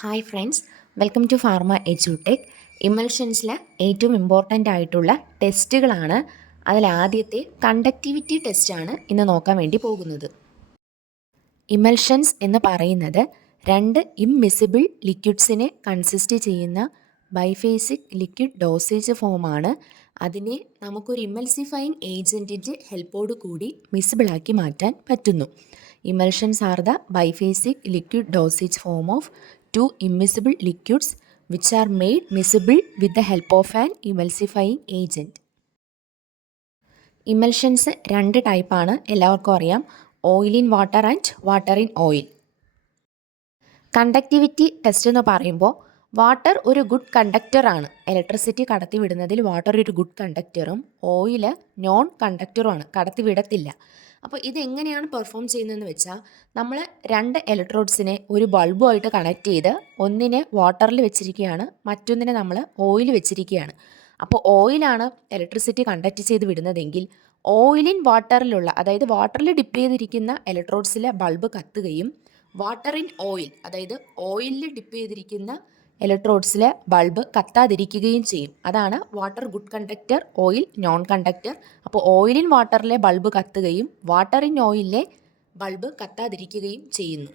Hi friends, welcome to pharma എജ്യൂടെക്. ഇമൽഷൻസിലെ ഏറ്റവും ഇമ്പോർട്ടൻ്റ് ആയിട്ടുള്ള ടെസ്റ്റുകളാണ്. അതിലാദ്യത്തെ കണ്ടക്ടിവിറ്റി ടെസ്റ്റാണ് ഇന്ന് നോക്കാൻ വേണ്ടി പോകുന്നത്. ഇമൽഷൻസ് എന്ന് പറയുന്നത് രണ്ട് ഇംമിസിബിൾ ലിക്വിഡ്സിനെ കൺസിസ്റ്റ് ചെയ്യുന്ന ബൈഫേസിക് ലിക്വിഡ് ഡോസേജ് ഫോമാണ്. അതിനെ നമുക്കൊരു ഇമൽസിഫയിങ് ഏജൻറ്റിൻ്റെ ഹെൽപ്പോട് കൂടി മിസിബിളാക്കി മാറ്റാൻ പറ്റുന്നു. Emulsions are the biphasic liquid dosage form of two immiscible liquids which are made miscible with the help of an emulsifying agent. ഇമൽഷൻസ് രണ്ട് ടൈപ്പാണ്, എല്ലാവർക്കും അറിയാം. Oil in water and water in oil. Conductivity test എന്ന് പറയുമ്പോൾ water ഒരു good കണ്ടക്ടറാണ്. Electricity കടത്തിവിടുന്നതിൽ water ഒരു good കണ്ടക്ടറും oil non കണ്ടക്ടറുമാണ്, കടത്തിവിടത്തില്ല. അപ്പോൾ ഇതെങ്ങനെയാണ് പെർഫോം ചെയ്യുന്നതെന്ന് വെച്ചാൽ, നമ്മൾ രണ്ട് ഇലക്ട്രോഡ്സിനെ ഒരു ബൾബുമായിട്ട് കണക്ട് ചെയ്ത് ഒന്നിനെ വാട്ടറിൽ വെച്ചിരിക്കുകയാണ്, മറ്റൊന്നിനെ നമ്മൾ ഓയിൽ വെച്ചിരിക്കുകയാണ്. അപ്പോൾ ഓയിലാണ് ഇലക്ട്രിസിറ്റി കണ്ടക്ട് ചെയ്ത് വിടുന്നതെങ്കിൽ ഓയിലിൻ വാട്ടറിലുള്ള, അതായത് വാട്ടറിൽ ഡിപ്പ് ചെയ്തിരിക്കുന്ന ഇലക്ട്രോഡ്സിലെ ബൾബ് കത്തുകയും വാട്ടർ ഇൻ ഓയിൽ, അതായത് ഓയിലിൽ ഡിപ്പ് ചെയ്തിരിക്കുന്ന ഇലക്ട്രോഡ്സിലെ ബൾബ് കത്താതിരിക്കുകയും ചെയ്യും. അതാണ് water good conductor, oil non conductor. അപ്പോൾ ഓയിൽ ഇൻ വാട്ടറിലെ ബൾബ് കത്തുകയും വാട്ടർ ഇൻ ഓയിലിലെ ബൾബ് കത്താതിരിക്കുകയും ചെയ്യുന്നു.